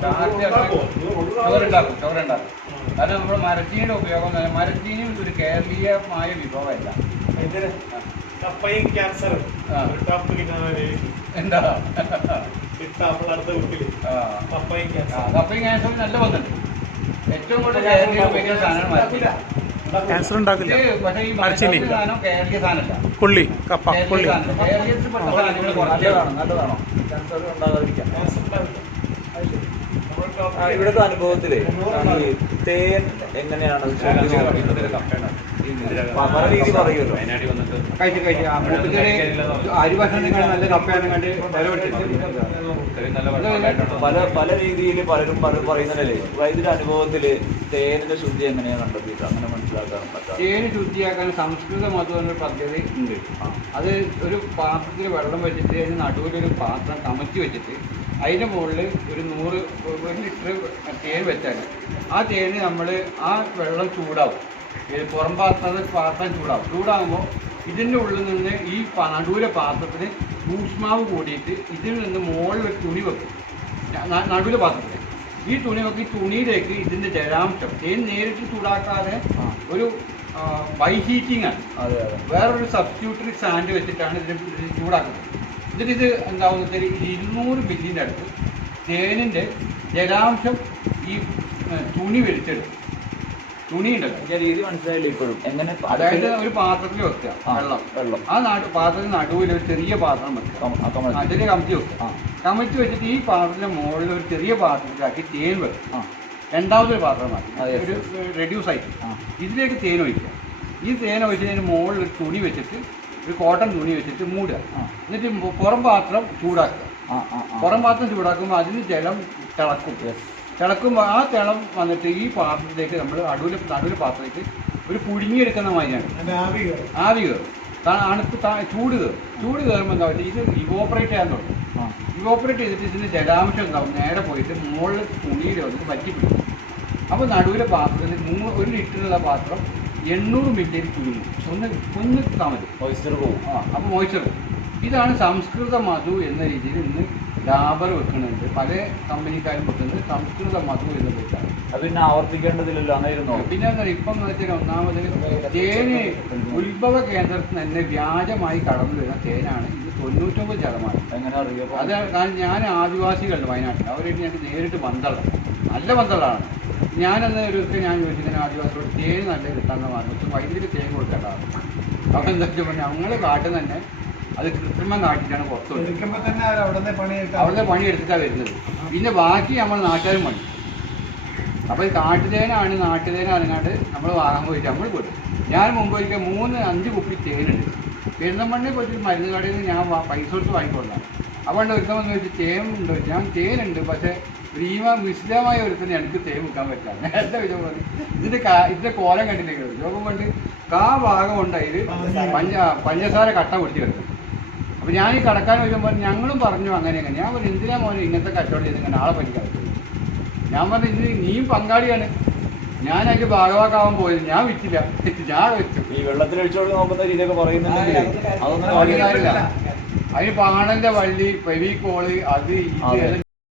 ചോറുണ്ടാക്കും ചോറുണ്ടാക്കും കാരണം നമ്മൾ മരച്ചീനിയുടെ ഉപയോഗം പറഞ്ഞാൽ മരച്ചീനി ഒരു കേരളീയമായ വിഭവമല്ല. കപ്പയും ടപ്പ് എന്താ. കപ്പയും നല്ല വന്നിട്ടുണ്ട്. ഏറ്റവും കൂടുതൽ കേരളീയ ഉപയോഗിക്കുന്ന സാധനമാണ് മരച്ചീനി ക്യാൻസർ ഉണ്ടാക്കില്ല. മരച്ചീനി. കൊള്ളി കപ്പ കൊള്ളി. ഇവിടുത്തെ അനുഭവത്തിൽ തേൻ എങ്ങനെയാണ് പല രീതി പറയുമല്ലോ. കഴിച്ച് കഴിച്ച്. ആ മൂപ്പത്തിൽ അരി ഭക്ഷണത്തിനേക്കാൾ നല്ല കപ്പയാണ് കണ്ട് പല പല രീതിയിൽ പലരും പലരും പറയുന്നതല്ലേ വൈദ്യുതി അനുഭവത്തിൽ തേനിന്റെ ശുദ്ധി എങ്ങനെയാണ് കണ്ടെത്തിയിട്ട് അങ്ങനെ മനസ്സിലാക്കാൻ പറ്റാം തേന് ശുദ്ധിയാക്കാൻ സംസ്കൃത മധു എന്നൊരു പദ്ധതി ഉണ്ട്. അത് ഒരു പാത്രത്തിൽ വെള്ളം വെച്ചിട്ട് അതിന് നടുവിലൊരു പാത്രം കമത്തി വെച്ചിട്ട് അതിന്റെ മുകളിൽ ഒരു നൂറ് ഒരു ലിറ്റർ തേൻ വെച്ചാൽ ആ തേന് നമ്മൾ ആ വെള്ളം ചൂടാവും. പുറം പാത്രത്തിൽ പാത്രം ചൂടാവും. ചൂടാകുമ്പോൾ ഇതിന്റെ ഉള്ളിൽ നിന്ന് ഈ നടുവിലെ പാത്രത്തിന് ഊഷ്മാവ് കൂടിയിട്ട് ഇതിൽ നിന്ന് മുകളിൽ ഒരു തുണി വെക്കും. നടുവിലെ പാത്രത്തിൽ ഈ തുണി വെക്കി. തുണിയിലേക്ക് ഇതിന്റെ ജലാംശം. തേൻ നേരിട്ട് ചൂടാക്കാതെ ഒരു ബൈ ഹീറ്റിംഗ് ആണ്. വേറൊരു സബ്സ്റ്റിറ്റ്യൂട്ടറി സാൻഡ് വെച്ചിട്ടാണ് ഇതിന് ചൂടാക്കുന്നത്. എന്നിട്ട് ഇത് എന്താവുന്ന ഇരുന്നൂറ് ബില്ലിന്റെ അടുത്ത് തേനിന്റെ ജലാംശം ഈ തുണി വലിച്ചെടുക്കും തുണി ഉണ്ടല്ലോ രീതി മനസ്സിലായില്ല ഇപ്പോഴും? എങ്ങനെ അതായത് ഒരു പാത്രത്തിൽ വെക്കുക വെള്ളം. വെള്ളം. ആ നാട് പാത്രത്തിന് നടുവിൽ ഒരു ചെറിയ പാത്രം വെക്കുക. കം- ആ കമഴ്ത്തി. അതിൽ കമത്തി വെക്കുക. ആ. കമത്തി വെച്ചിട്ട് ഈ പാത്രത്തിന്റെ മുകളിൽ ഒരു ചെറിയ പാത്രത്തിലാക്കി തേൻ വെക്കും ആ. രണ്ടാമതൊരു പാത്രം മാറ്റി. അതെ. ഒരു റെഡ്യൂസ് ആയിട്ട്. ഇതിലേക്ക് തേൻ ഒഴിക്കുക. ഈ തേൻ ഒഴിച്ചതിന് മുകളിൽ ഒരു തുണി വെച്ചിട്ട് ഒരു കോട്ടൺ തുണി വെച്ചിട്ട് മൂടുക. എന്നിട്ട് പുറം പാത്രം ചൂടാക്കുക. പുറം ഭാഗത്ത് ചൂടാക്കുമ്പോൾ അതിന് ജലം തിളക്കും. തിളക്കുമ്പോൾ ആ തിളം വന്നിട്ട് ഈ പാത്രത്തിലേക്ക് നമ്മൾ നടുവിലെ നടുവിലെ പാത്രത്തിലേക്ക് ഒരു പുഴുങ്ങിയെടുക്കുന്ന മാതിരിയാണ്. ആവി കയറും. അണുപ്പ് ചൂട് കയറും. ചൂട് കയറുമ്പോൾ എന്താ പറയുക ഇത് ഇവോപ്പറേറ്റ് ചെയ്യാൻ തുടങ്ങും. ആ. ഇവോപ്പറേറ്റ് ചെയ്തിട്ട് ഇതിന് ജലാംശം ഉണ്ടാവും നേരെ പോയിട്ട് മുകളിൽ തുണിയിൽ വന്നിട്ട് പറ്റി പിടിക്കും അപ്പോൾ നടുവിലെ പാത്രത്തിൽ മൂന്ന് ഒരു ലിറ്ററുള്ള പാത്രം എണ്ണൂറ് മില്ലിയിൽ ചുരുങ്ങും ഒന്ന് ഒന്ന് താമതി മോയ്സ്ചർ പോകും ആ അപ്പോൾ മോയ്ച്ചർ ഇതാണ് സംസ്കൃത മധു എന്ന രീതിയിൽ ഇന്ന് ഡാബർ വെക്കുന്നുണ്ട്. പല കമ്പനിക്കാരും വെക്കുന്നത് സംസ്കൃത മധു എന്ന് വെച്ചാണ് അത് പിന്നെ ആവർത്തിക്കേണ്ടതില്ലല്ലോ അങ്ങനെയിരുന്നോ പിന്നെ എന്താ ഇപ്പം എന്ന് വെച്ചാൽ ഒന്നാമത് തേന് ഉത്ഭവ കേന്ദ്രത്തിൽ തന്നെ വ്യാജമായി കടന്നു വരുന്ന തേനാണ് ഇത് തൊണ്ണൂറ്റൊമ്പത് ശതമാനം. അത് കാരണം ഞാൻ ആദിവാസികളുണ്ട് വയനാട്ടിൽ അവരായിട്ട് ഞങ്ങൾക്ക് നേരിട്ട് ബന്ധമുള്ള നല്ല ബന്ധമുള്ളതാണ്. ഞാനന്ന് ഒരു ദിവസം ഞാൻ ചോദിച്ചിങ്ങനെ ആദിവാസികളോട് തേൻ നല്ല കിട്ടാന്ന് പറഞ്ഞു വൈദ്യുതി തേൻ കൊടുക്കേണ്ടതാണ്? അപ്പം എന്താ വെച്ചാൽ ഞങ്ങൾ കാട്ടിൽ തന്നെ അത് കൃത്രിമം കാട്ടിയിട്ടാണ് പുറത്തു അവിടുന്ന് അവിടുത്തെ പണി എടുത്തിട്ടാണ് വരുന്നത്. പിന്നെ ബാക്കി നമ്മൾ നാട്ടുകാരും പണി. അപ്പോൾ ഈ കാട്ടുതേനാണ് നാട്ടുതേന അറിഞ്ഞാണ്ട് നമ്മൾ വാങ്ങാൻ പോയിട്ട് നമ്മൾ പോയിട്ട് ഞാൻ മുമ്പ് ഒരിക്കൽ മൂന്ന് അഞ്ച് കുപ്പി തേനുണ്ട്. പെരുന്നമണ്ണെ പോയിട്ട് മരുന്ന് കടയിൽ നിന്ന് ഞാൻ പൈസ കൊടുത്ത് വാങ്ങിക്കൊള്ളാം അപ്പോൾ ഒരുത്തം വന്ന് ചോദിച്ചു തേനുണ്ട് ഞാൻ തേനുണ്ട് പക്ഷേ ഭീമ മിശ്രിതമായ ഒരുത്തന്നെ എനിക്ക് തേൻ വെക്കാൻ പറ്റില്ല. നേരത്തെ വിജയം പറഞ്ഞു ഇതിന്റെ കാ ഇതിന്റെ കോലം കണ്ടില്ലേ? ലോകം കൊണ്ട് കാ ഭാഗം ഉണ്ട് അതിൽ പഞ്ച പഞ്ചസാര കട്ട പൊടിച്ച് കിടക്കും. അപ്പൊ ഞാൻ ഈ കടക്കാൻ വരുമ്പോൾ ഞങ്ങളും പറഞ്ഞു അങ്ങനെ അങ്ങനെ. ഞാൻ പറഞ്ഞു എന്തിനാ മോനെ ഇങ്ങനത്തെ കച്ചവടം ചെയ്ത്? ഇങ്ങനെ ആളെ പഠിക്കാൻ? ഞാൻ പറഞ്ഞു ഇത് നീയും പങ്കാളിയാണ്. ഞാൻ അതിന്റെ ഭാഗവാക്കാവാൻ പോയത്. ഞാൻ വിറ്റില്ല. ഞാൻ വെച്ചു. ഈ വെള്ളത്തിൽ ഒഴിച്ചോട് നോക്കുന്ന രീതിയൊക്കെ പറയുന്നുണ്ടെങ്കിൽ അതൊന്നും അതിന് പാണന്റെ വള്ളി ഫെവിക്കോൾ അത് ഇത്